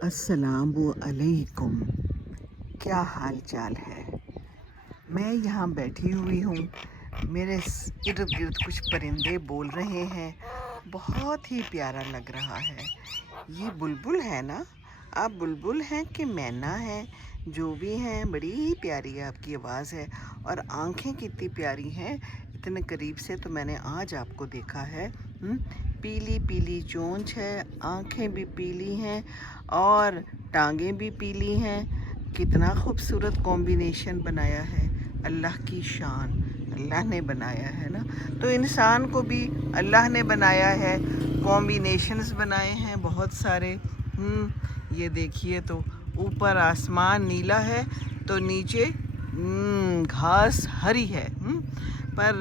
अस्सलाम अलैकुम। क्या हाल चाल है? मैं यहाँ बैठी हुई हूँ। मेरे इर्द गिर्द कुछ परिंदे बोल रहे हैं। बहुत ही प्यारा लग रहा है। ये बुलबुल है ना? आप बुलबुल हैं कि मैना है? जो भी हैं, बड़ी ही प्यारी है आपकी आवाज़ है। और आंखें कितनी प्यारी हैं। इतने करीब से तो मैंने आज आपको देखा है। पीली पीली चोंच है, आंखें भी पीली हैं और टांगें भी पीली हैं। कितना खूबसूरत कॉम्बिनेशन बनाया है। अल्लाह की शान, अल्लाह ने बनाया है ना। तो इंसान को भी अल्लाह ने बनाया है, कॉम्बिनेशंस बनाए हैं बहुत सारे। ये देखिए तो ऊपर आसमान नीला है तो नीचे घास हरी है। पर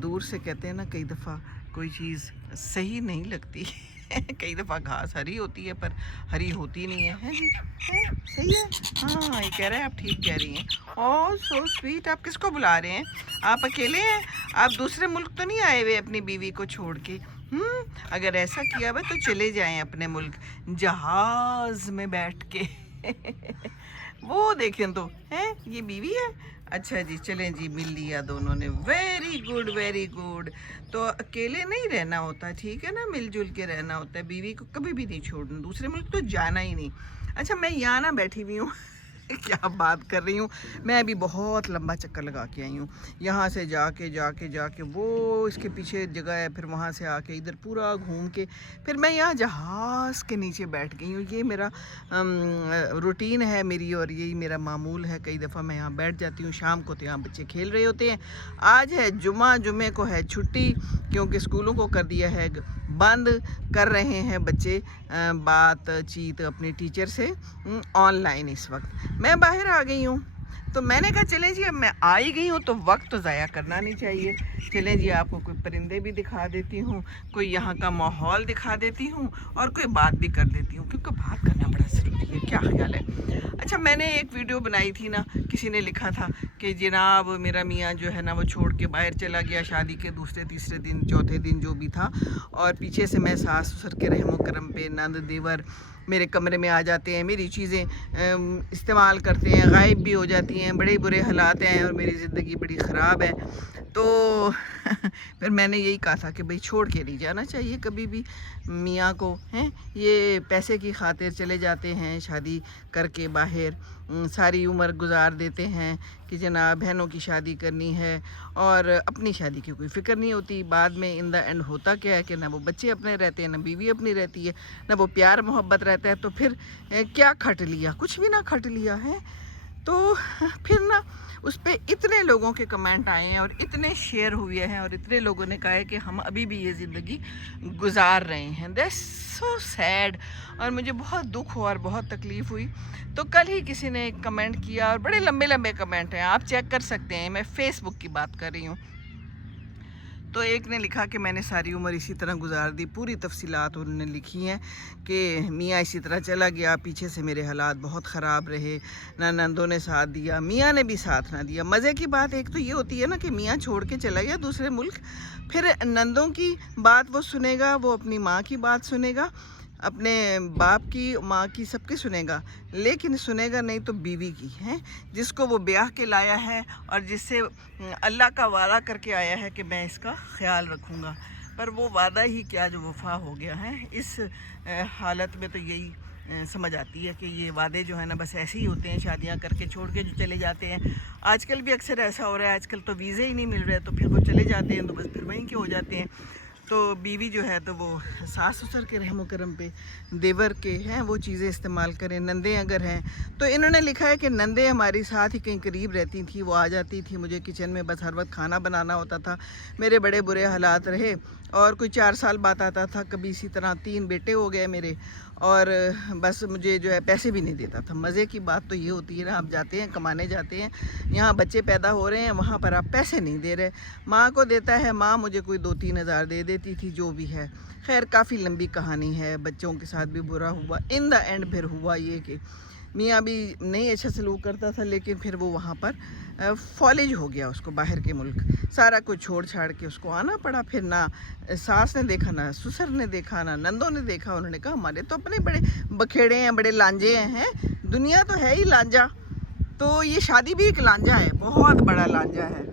दूर से कहते हैं ना, कई दफ़ा कोई चीज़ सही नहीं लगती। कई दफ़ा घास हरी होती है पर हरी होती नहीं है जी? है? सही है। हाँ, ये कह रहे हैं, आप ठीक कह रही हैं। ओह सो स्वीट। आप किसको बुला रहे हैं? आप अकेले हैं? आप दूसरे मुल्क तो नहीं आए हुए अपनी बीवी को छोड़ के? अगर ऐसा किया हुआ तो चले जाएं अपने मुल्क जहाज़ में बैठ के। वो देखें तो हैं, ये बीवी है। अच्छा जी, चलें जी, मिल लिया दोनों ने। Very good, very good. तो अकेले नहीं रहना होता, ठीक है ना, मिलजुल के रहना होता है। बीवी को कभी भी नहीं छोड़ना, दूसरे मुल्क तो जाना ही नहीं। अच्छा, मैं यहाँ ना बैठी हुई हूँ। क्या बात कर रही हूँ। मैं अभी बहुत लंबा चक्कर लगा के आई हूँ। यहाँ से जाके जाके जाके वो इसके पीछे जगह है, फिर वहाँ से आके इधर पूरा घूम के फिर मैं यहाँ जहाज़ के नीचे बैठ गई हूँ। ये मेरा रूटीन है मेरी, और यही मेरा मामूल है। कई दफ़ा मैं यहाँ बैठ जाती हूँ शाम को, तो यहाँ बच्चे खेल रहे होते हैं। आज है जुमा, जुमे को है छुट्टी, क्योंकि स्कूलों को कर दिया है बंद। कर रहे हैं बच्चे बातचीत अपने टीचर से ऑनलाइन। इस वक्त मैं बाहर आ गई हूँ, तो मैंने कहा चलें जी, अब मैं आ ही गई हूँ तो वक्त तो ज़ाया करना नहीं चाहिए। चलें जी, आपको कोई परिंदे भी दिखा देती हूँ, कोई यहाँ का माहौल दिखा देती हूँ, और कोई बात भी कर देती हूँ, क्योंकि बात करना बड़ा ज़रूरी है। क्या ख्याल है? अच्छा, मैंने एक वीडियो बनाई थी ना, किसी ने लिखा था कि जनाब मेरा मियाँ जो है ना, वो छोड़ के बाहर चला गया शादी के दूसरे तीसरे दिन, चौथे दिन जो भी था, और पीछे से मैं सास ससुर के रहमो करम पे नंद देवर मेरे कमरे में आ जाते हैं, मेरी चीज़ें इस्तेमाल करते हैं, गायब भी हो जाती हैं। बड़े बुरे हालात हैं और मेरी ज़िंदगी बड़ी ख़राब है। तो फिर मैंने यही कहा था कि भाई छोड़ के नहीं जाना चाहिए कभी भी मियाँ को, हैं। ये पैसे की खातिर चले जाते हैं शादी करके बाहर, सारी उम्र गुजार देते हैं कि जनाब बहनों की शादी करनी है, और अपनी शादी की कोई फ़िक्र नहीं होती। बाद में इन द एंड होता क्या है कि ना वो बच्चे अपने रहते हैं, ना बीवी अपनी रहती है, ना वो प्यार मोहब्बत रहता है। तो फिर क्या खट लिया? कुछ भी ना खट लिया है। तो फिर ना उस पर इतने लोगों के कमेंट आए हैं और इतने शेयर हुए हैं, और इतने लोगों ने कहा है कि हम अभी भी ये ज़िंदगी गुजार रहे हैं। That's so sad. और मुझे बहुत दुख हुआ और बहुत तकलीफ़ हुई। तो कल ही किसी ने कमेंट किया, और बड़े लंबे लंबे कमेंट हैं, आप चेक कर सकते हैं। मैं फ़ेसबुक की बात कर रही हूँ। तो एक ने लिखा कि मैंने सारी उम्र इसी तरह गुजार दी। पूरी तफसीलात उन्होंने लिखी हैं कि मियाँ इसी तरह चला गया, पीछे से मेरे हालात बहुत ख़राब रहे, ना नंदों ने साथ दिया, मियाँ ने भी साथ ना दिया। मज़े की बात एक तो ये होती है ना कि मियाँ छोड़ के चला गया दूसरे मुल्क, फिर नंदों की बात वो सुनेगा, वो अपनी माँ की बात सुनेगा, अपने बाप की, माँ की, सबकी सुनेगा, लेकिन सुनेगा नहीं तो बीवी की, हैं, जिसको वो ब्याह के लाया है और जिससे अल्लाह का वादा करके आया है कि मैं इसका ख्याल रखूँगा। पर वो वादा ही क्या जो वफा हो गया है। इस हालत में तो यही समझ आती है कि ये वादे जो है ना, बस ऐसे ही होते हैं, शादियां करके छोड़ के जो चले जाते हैं। आजकल भी अक्सर ऐसा हो रहा है, आजकल तो वीज़े ही नहीं मिल रहे, तो फिर वो चले जाते हैं, तो बस फिर वहीं के हो जाते हैं। तो बीवी जो है तो वो सास ससुर के रहमो करम पे, देवर के हैं, वो चीज़ें इस्तेमाल करें। नंदे अगर हैं तो इन्होंने लिखा है कि नंदे हमारी साथ ही कहीं करीब रहती थी, वो आ जाती थी मुझे किचन में, बस हर वक्त खाना बनाना होता था। मेरे बड़े बुरे हालात रहे, और कोई 4 साल बाद आता था कभी। इसी तरह 3 बेटे हो गए मेरे, और बस मुझे जो है पैसे भी नहीं देता था। मज़े की बात तो ये होती है ना, आप जाते हैं कमाने जाते हैं, यहाँ बच्चे पैदा हो रहे हैं, वहाँ पर आप पैसे नहीं दे रहे। माँ को देता है, माँ मुझे कोई 2-3 हज़ार दे देती थी, जो भी है। खैर काफ़ी लंबी कहानी है, बच्चों के साथ भी बुरा हुआ। इन द एंड फिर हुआ ये कि मियाँ भी नहीं अच्छा सलूक करता था, लेकिन फिर वो वहाँ पर फॉलेज हो गया उसको, बाहर के मुल्क सारा कुछ छोड़ छाड़ के उसको आना पड़ा। फिर ना सास ने देखा, ना ससुर ने देखा, ना नंदों ने देखा। उन्होंने कहा हमारे तो अपने बड़े बखेड़े हैं, बड़े लांजे हैं, दुनिया तो है ही लांजा, तो ये शादी भी एक लांजा है, बहुत बड़ा लांजा है।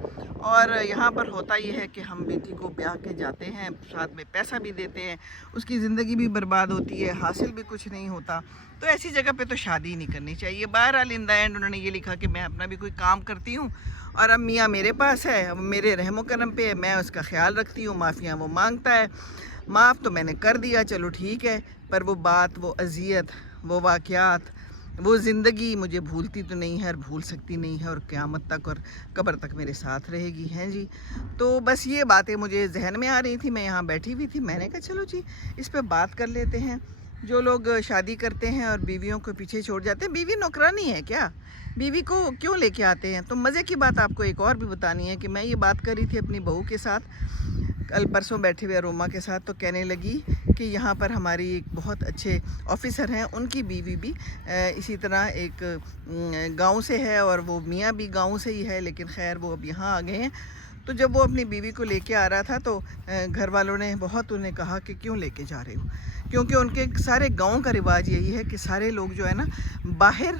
और यहाँ पर होता ये है कि हम बेटी को ब्याह के जाते हैं, साथ में पैसा भी देते हैं, उसकी ज़िंदगी भी बर्बाद होती है, हासिल भी कुछ नहीं होता। तो ऐसी जगह पे तो शादी ही नहीं करनी चाहिए। बहरहाल इन द एंड उन्होंने ये लिखा कि मैं अपना भी कोई काम करती हूँ और अब मियाँ मेरे पास है, अब मेरे रहमो करम पे है, मैं उसका ख्याल रखती हूँ, माफ़ियाँ वो मांगता है, माफ़ तो मैंने कर दिया, चलो ठीक है, पर वो बात, वो अजियत, वो वाक़यात, वो ज़िंदगी मुझे भूलती तो नहीं है और भूल सकती नहीं है, और क़यामत तक और कब्र तक मेरे साथ रहेगी। हैं जी। तो बस ये बातें मुझे जहन में आ रही थी, मैं यहाँ बैठी हुई थी, मैंने कहा चलो जी इस पे बात कर लेते हैं। जो लोग शादी करते हैं और बीवियों को पीछे छोड़ जाते हैं, बीवी नौकरानी है क्या? बीवी को क्यों लेके आते हैं? तो मज़े की बात आपको एक और भी बतानी है कि मैं ये बात कर रही थी अपनी बहू के साथ, कल परसों बैठे हुए रोमा के साथ, तो कहने लगी कि यहाँ पर हमारी एक बहुत अच्छे ऑफिसर हैं, उनकी बीवी भी इसी तरह एक गांव से है, और वो मियाँ भी गांव से ही है, लेकिन खैर वो अब यहाँ आ गए हैं। तो जब वो अपनी बीवी को लेके आ रहा था तो घर वालों ने बहुत उन्हें कहा कि क्यों लेके जा रहे हो, क्योंकि उनके सारे गांव का रिवाज यही है कि सारे लोग जो है ना बाहर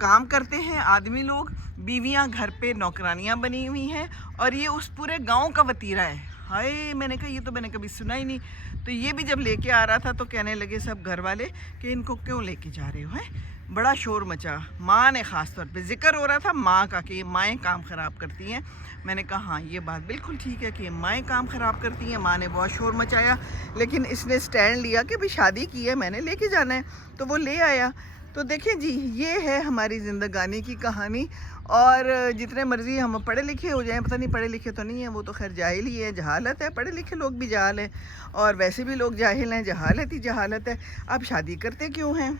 काम करते हैं, आदमी लोग, बीवियां घर पे नौकरानियां बनी हुई हैं, और ये उस पूरे गांव का वतीरा है। हाय, मैंने कहा ये तो मैंने कभी सुना ही नहीं। तो ये भी जब लेके आ रहा था तो कहने लगे सब घर वाले कि इनको क्यों लेके जा रहे हो, हैं? बड़ा शोर मचा। माँ ने ख़ास तौर पे जिक्र हो रहा था माँ का कि ये माएँ काम ख़राब करती हैं। मैंने कहा हाँ ये बात बिल्कुल ठीक है कि ये माएँ काम ख़राब करती हैं। माँ ने बहुत शोर मचाया, लेकिन इसने स्टैंड लिया कि भाई शादी की है, मैंने लेके जाना है, तो वो ले आया। तो देखें जी, ये है हमारी ज़िंदगानी की कहानी। और जितने मर्ज़ी हम पढ़े लिखे हो जाएं, पता नहीं पढ़े लिखे तो नहीं है, वो तो खैर जाहिल ही है, जहालत है, पढ़े लिखे लोग भी जाहिल हैं, और वैसे भी लोग जाहिल हैं, जहालत ही जहालत है। आप शादी करते क्यों हैं?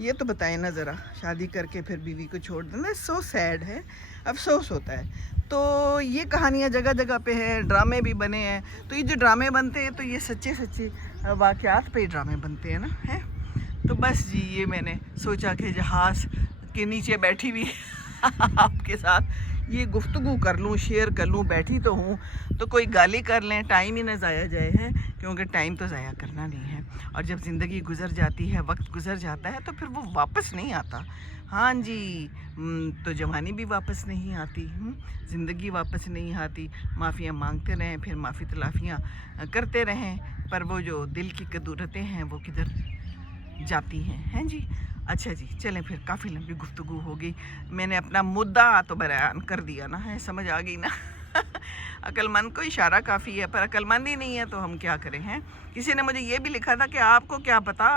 ये तो बताएं ना ज़रा। शादी करके फिर बीवी को छोड़ देना, सो सैड है, अफसोस होता है। तो ये कहानियाँ जगह जगह पे हैं, ड्रामे भी बने हैं। तो ये जो ड्रामे बनते हैं तो ये सच्चे सच्चे वाक़यात पे ड्रामे बनते हैं ना, हैं। तो बस जी ये मैंने सोचा कि जहाज़ के नीचे बैठी हुई आपके साथ ये गुफ्तगू कर लूँ, शेयर कर लूँ, बैठी तो हूँ तो कोई गाली कर लें, टाइम ही ना ज़ाया जाए, है, क्योंकि टाइम तो ज़ाया करना नहीं है। और जब ज़िंदगी गुज़र जाती है, वक्त गुज़र जाता है, तो फिर वो वापस नहीं आता। हाँ जी, तो जवानी भी वापस नहीं आती, ज़िंदगी वापस नहीं आती। माफ़ियाँ मांगते रहें, फिर माफ़ी तलाफ़ियाँ करते रहें, पर वो जो दिल की कदूरतें हैं वो किधर जाती हैं जी। अच्छा जी, चलें फिर, काफ़ी लंबी गुफ्तगू हो गई, मैंने अपना मुद्दा तो बयान कर दिया ना, है, समझ आ गई ना। अक्लमंद को इशारा काफ़ी है, पर अक्लमंद ही नहीं है तो हम क्या करें, हैं। किसी ने मुझे ये भी लिखा था कि आपको क्या पता,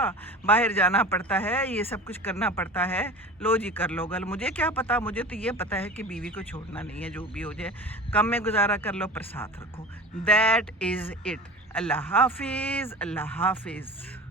बाहर जाना पड़ता है, ये सब कुछ करना पड़ता है, लो जी कर लो गल। मुझे क्या पता, मुझे तो ये पता है कि बीवी को छोड़ना नहीं है, जो भी हो जाए, कम में गुजारा कर लो पर साथ रखो। That is it. अल्लाह हाफिज़, अल्लाह हाफिज़।